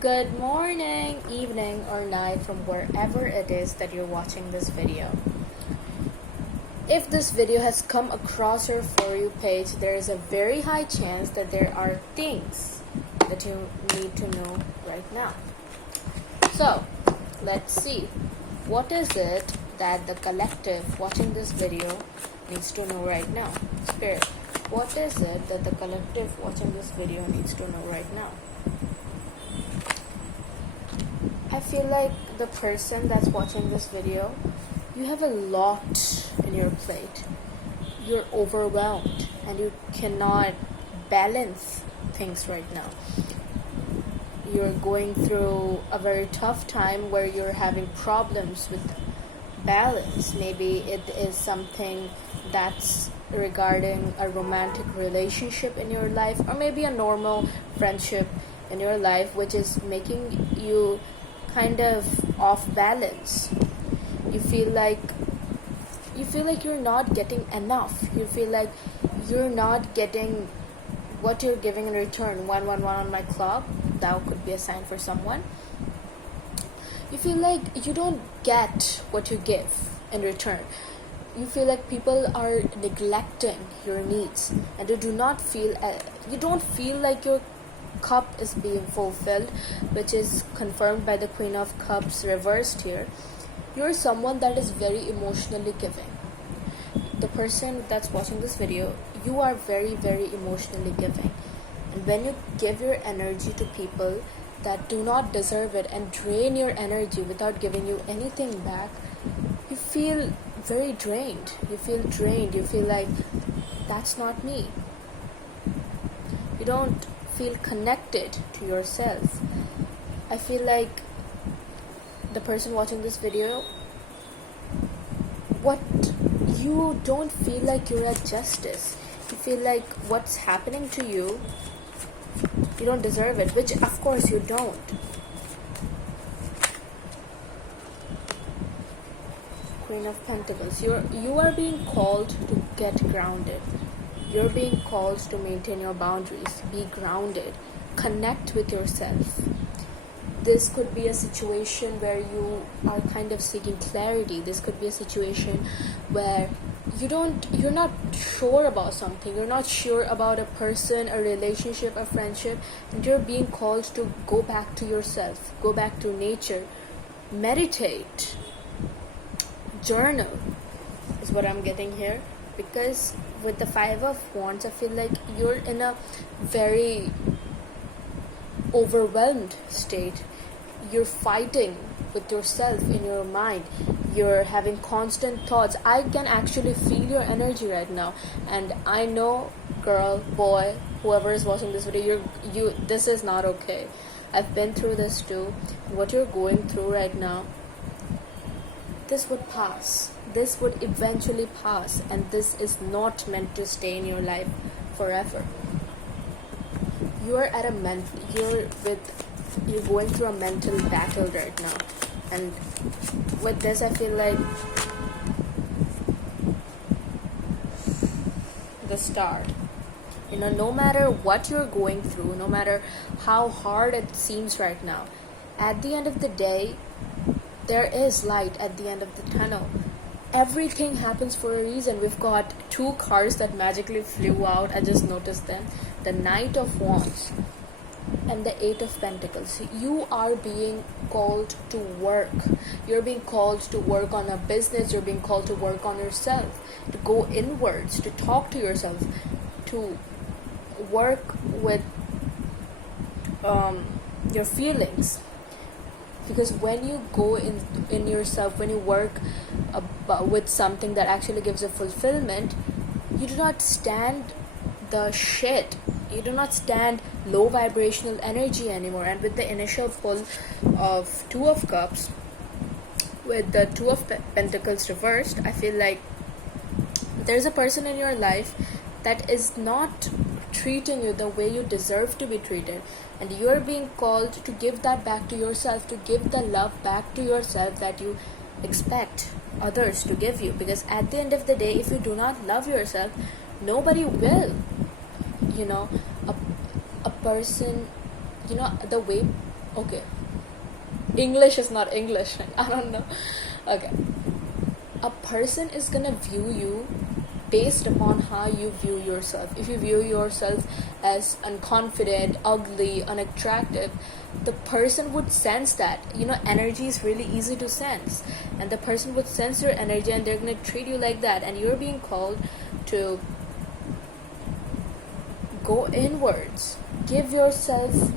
Good morning, evening, or night from wherever it is that you're watching this video. If this video has come across your For You page, there is a very high chance that there are things that you need to know right now. So, let's see. What is it that the collective watching this video needs to know right now? Spirit, what is it that the collective watching this video needs to know right now? I feel like the person that's watching this video, you have a lot in your plate. You're overwhelmed and you cannot balance things right now. You're going through a very tough time where you're having problems with balance. Maybe it is something that's regarding a romantic relationship in your life, or maybe a normal friendship in your life, which is making you kind of off balance. You feel like you're not getting enough. You feel like you're not getting what you're giving in return. 111 on my clock, that could be a sign for someone. You feel like you don't get what you give in return. You feel like people are neglecting your needs, and you don't feel like your cup is being fulfilled, which is confirmed by the Queen of Cups reversed here. You're someone that is very emotionally giving. The person that's watching this video, you are very, very emotionally giving. And when you give your energy to people that do not deserve it and drain your energy without giving you anything back, you feel very drained. You feel like, that's not me. You don't feel connected to yourself. I feel like the person watching this video, you don't feel like you're at justice. You feel like what's happening to you, you don't deserve it, which of course you don't. Queen of Pentacles, you are being called to get grounded. You're being called to maintain your boundaries, be grounded, connect with yourself. This could be a situation where you are kind of seeking clarity. This could be a situation where you're not sure about something. You're not sure about a person, a relationship, a friendship, and you're being called to go back to yourself, go back to nature, meditate, journal is what I'm getting here. Because with the Five of Wands, I feel like you're in a very overwhelmed state. You're fighting with yourself in your mind. You're having constant thoughts. I can actually feel your energy right now. And I know, girl, boy, whoever is watching this video, this is not okay. I've been through this too. What you're going through right now, this would pass. This would eventually pass, and this is not meant to stay in your life forever. You're going through a mental battle right now, and with this, I feel like the Star. No matter what you're going through, no matter how hard it seems right now, at the end of the day, there is light at the end of the tunnel. Everything happens for a reason. We've got two cards that magically flew out. I just noticed them. The Knight of Wands and the Eight of Pentacles. You are being called to work. You're being called to work on a business. You're being called to work on yourself, to go inwards, to talk to yourself, to work with your feelings. Because when you go in yourself, when you work with something that actually gives you fulfillment, you do not stand the shit. You do not stand low vibrational energy anymore. And with the initial pull of Two of Cups, with the Two of Pentacles reversed, I feel like there's a person in your life that is not treating you the way you deserve to be treated, and you're being called to give that back to yourself, to give the love back to yourself that you expect others to give you. Because at the end of the day, if you do not love yourself, nobody will. A person, the way Okay, English is not English. I don't know. Okay, a person is gonna view you based upon how you view yourself. If you view yourself as unconfident, ugly, unattractive, the person would sense that. Energy is really easy to sense, and the person would sense your energy, and they're gonna treat you like that. And you're being called to go inwards. Give yourself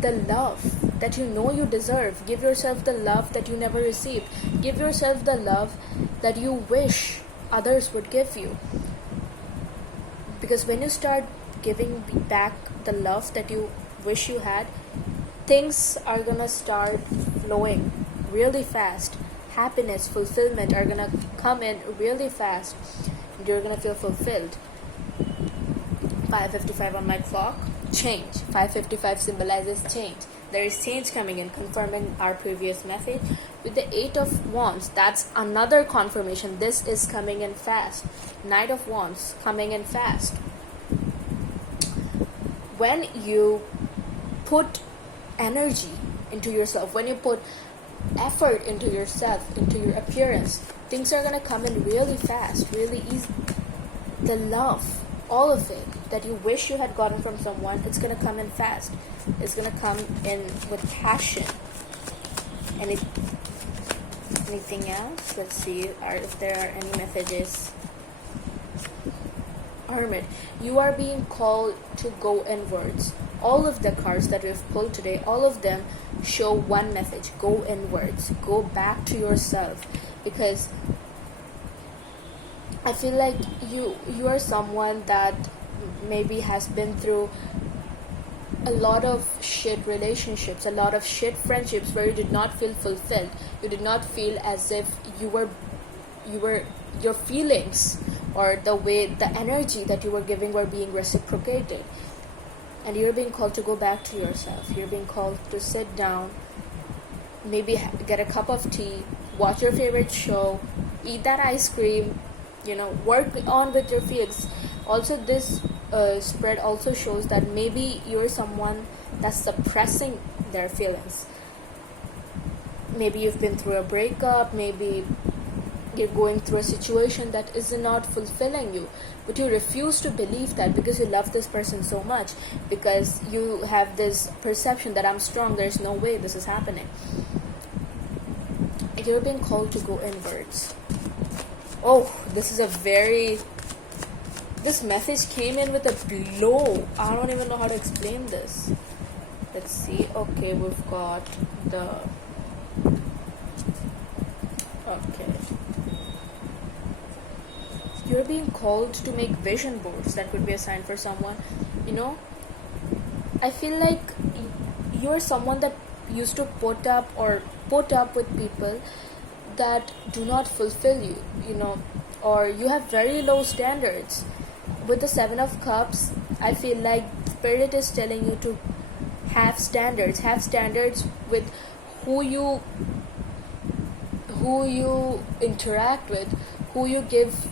the love that you deserve. Give yourself the love that you never received. Give yourself the love that you wish others would give you. Because when you start giving back the love that you wish you had, things are gonna start flowing really fast. Happiness, fulfillment are gonna come in really fast. You're gonna feel fulfilled. 5:55 on my clock. Change. 5:55 symbolizes change. There is change coming in, confirming our previous message. With the 8 of Wands, that's another confirmation. This is coming in fast. Knight of Wands, coming in fast. When you put energy into yourself, when you put effort into yourself, into your appearance, things are going to come in really fast, really easy. The love, all of it that you wish you had gotten from someone, it's going to come in fast. It's going to come in with passion. Anything else? Let's see if there are any messages. Hermit, you are being called to go inwards. All of the cards that we've pulled today, all of them show one message: go inwards, go back to yourself. Because I feel like you are someone that maybe has been through a lot of shit relationships, a lot of shit friendships where you did not feel fulfilled. You did not feel as if your feelings or the energy that you were giving were being reciprocated. And you're being called to go back to yourself. You're being called to sit down, maybe get a cup of tea, watch your favorite show, eat that ice cream, work on with your feelings. Also, this spread also shows that maybe you're someone that's suppressing their feelings. Maybe you've been through a breakup, maybe you're going through a situation that is not fulfilling you, but you refuse to believe that because you love this person so much, because you have this perception that I'm strong, there's no way this is happening. You're being called to go inwards. Oh, this message came in with a blow. I don't even know how to explain this. Let's see. Okay, we've got the... Okay. You're being called to make vision boards. That could be a sign for someone. I feel like you're someone that used to put up with people that do not fulfill you, or you have very low standards. With the 7 of Cups, I feel like Spirit is telling you to have standards with who you interact with, who you give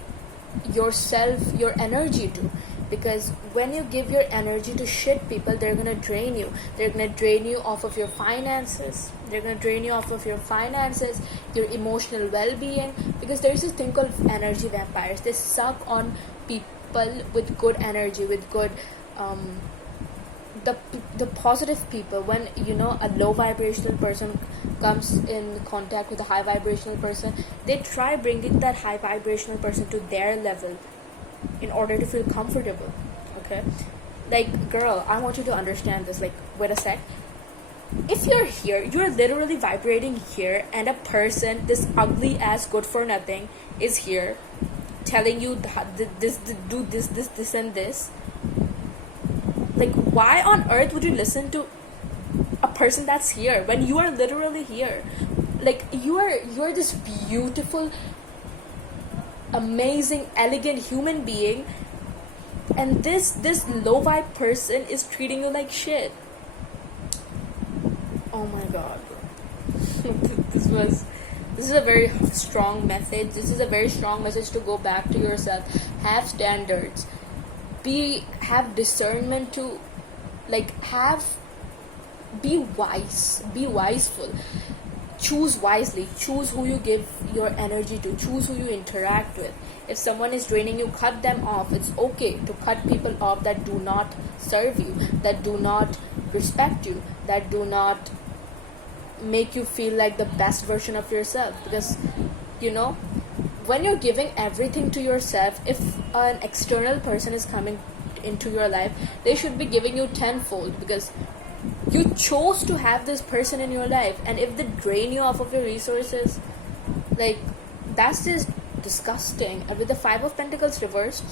yourself your energy to. Because when you give your energy to shit people, they're gonna drain you. They're gonna drain you off of your finances. They're gonna drain you off of your finances, your emotional well-being. Because there's this thing called energy vampires. They suck on people with good energy, with good the positive people. When a low vibrational person comes in contact with a high vibrational person, they try bringing that high vibrational person to their level in order to feel comfortable. Okay, like, girl, I want you to understand this. Like, wait a sec. If you're here, you're literally vibrating here, and a person, this ugly ass good for nothing, is here telling you this, do this and this. Like, why on earth would you listen to a person that's here when you are literally here? Like, you are this beautiful, amazing, elegant human being, and this low vibe person is treating you like shit. Oh my god, bro. This is a very strong message. This is a very strong message to go back to yourself. Have standards. Have discernment to, like, have be wise, be wiseful, choose wisely, choose who you give your energy to, choose who you interact with. If someone is draining you, cut them off. It's okay to cut people off that do not serve you, that do not respect you, that do not make you feel like the best version of yourself. Because when you're giving everything to yourself, if an external person is coming into your life, they should be giving you tenfold, because you chose to have this person in your life. And if they drain you off of your resources, like, that's just disgusting. And with the Five of Pentacles reversed,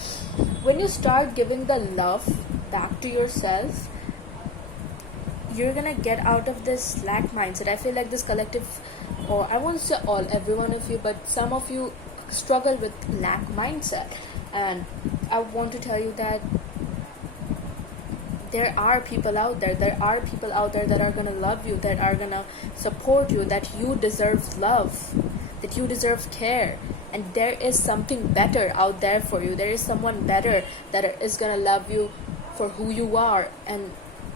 when you start giving the love back to yourself, you're gonna get out of this lack mindset. I feel like this collective, or I won't say every one of you, but some of you struggle with lack mindset. And I want to tell you that there are people out there that are gonna love you, that are gonna support you, that you deserve love, that you deserve care. And there is something better out there for you. There is someone better that is gonna love you for who you are. And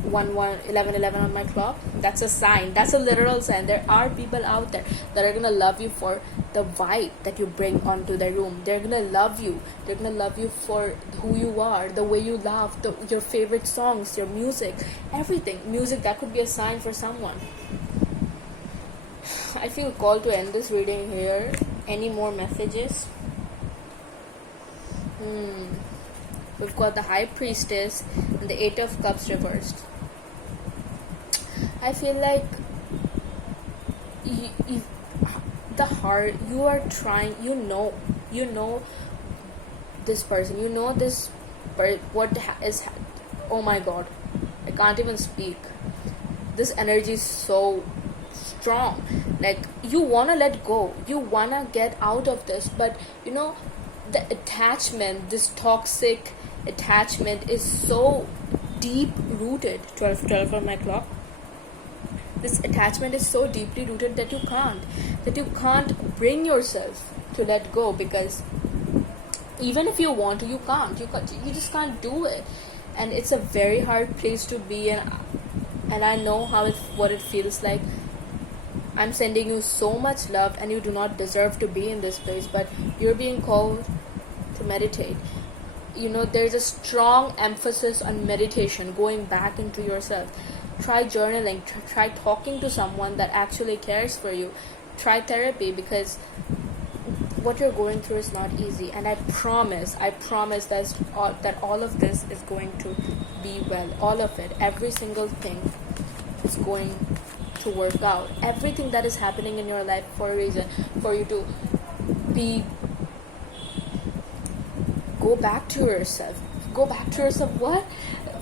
11 on my clock, that's a sign, that's a literal sign. There are people out there that are gonna love you for the vibe that you bring onto their room. They're gonna love you for who you are, the way you laugh, your favorite songs, your music, everything. Music, that could be a sign for someone. I feel called to end this reading here. Any more messages? We've got the High Priestess and the Eight of Cups reversed. I feel like the heart, you are trying, you know this person, oh my god, I can't even speak. This energy is so strong. Like, you want to let go, you want to get out of this, but the attachment, this toxic attachment, is so deep rooted. 12 on my clock. This attachment is so deeply rooted that you can't bring yourself to let go, because even if you want to, you you just can't do it. And it's a very hard place to be in, and I know what it feels like. I'm sending you so much love, and you do not deserve to be in this place, but you're being called to meditate. There's a strong emphasis on meditation, going back into yourself. Try journaling, try talking to someone that actually cares for you. Try therapy, because what you're going through is not easy. And I promise that all of this is going to be well. All of it, every single thing is going to work out. Everything that is happening in your life for a reason, for you to go back to yourself. What?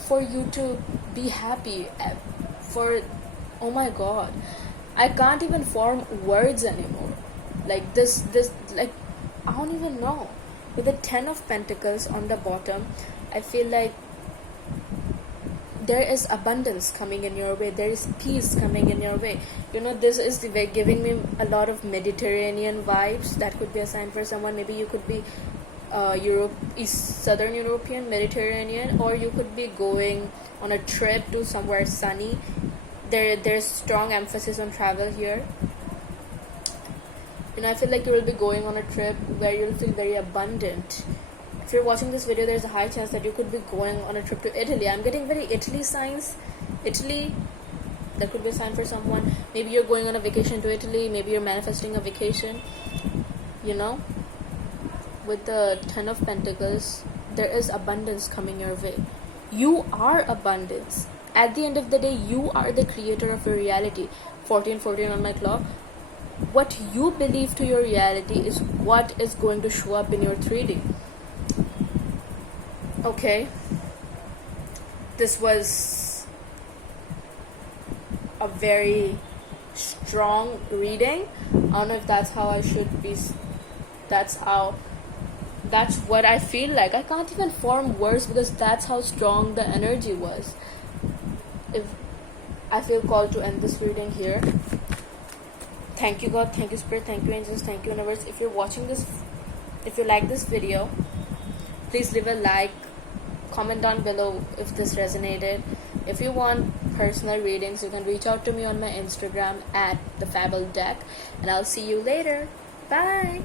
For you to be happy. Oh my god, I can't even form words anymore. Like this, like, I don't even know. With the 10 of Pentacles on the bottom, I feel like there is abundance coming in your way. There is peace coming in your way. This is the way giving me a lot of Mediterranean vibes. That could be a sign for someone. Maybe you could be Southern European, Mediterranean, or you could be going on a trip to somewhere sunny. There's strong emphasis on travel here. I feel like you will be going on a trip where you'll feel very abundant. If you're watching this video, there's a high chance that you could be going on a trip to Italy. I'm getting very Italy signs. Italy, that could be a sign for someone. Maybe you're going on a vacation to Italy. Maybe you're manifesting a vacation. With the 10 of Pentacles, there is abundance coming your way. You are abundance. At the end of the day, you are the creator of your reality. 14 on my clock. What you believe to your reality is what is going to show up in your 3D. Okay. This was a very strong reading. I don't know if that's how I should be. That's what I feel like. I can't even form words, because that's how strong the energy was. If I feel called to end this reading here. Thank you God, thank you Spirit, thank you angels, thank you universe. If you're watching this, if you like this video, please leave a like, comment down below if this resonated. If you want personal readings, you can reach out to me on my Instagram at the Fable Deck, and I'll see you later. Bye.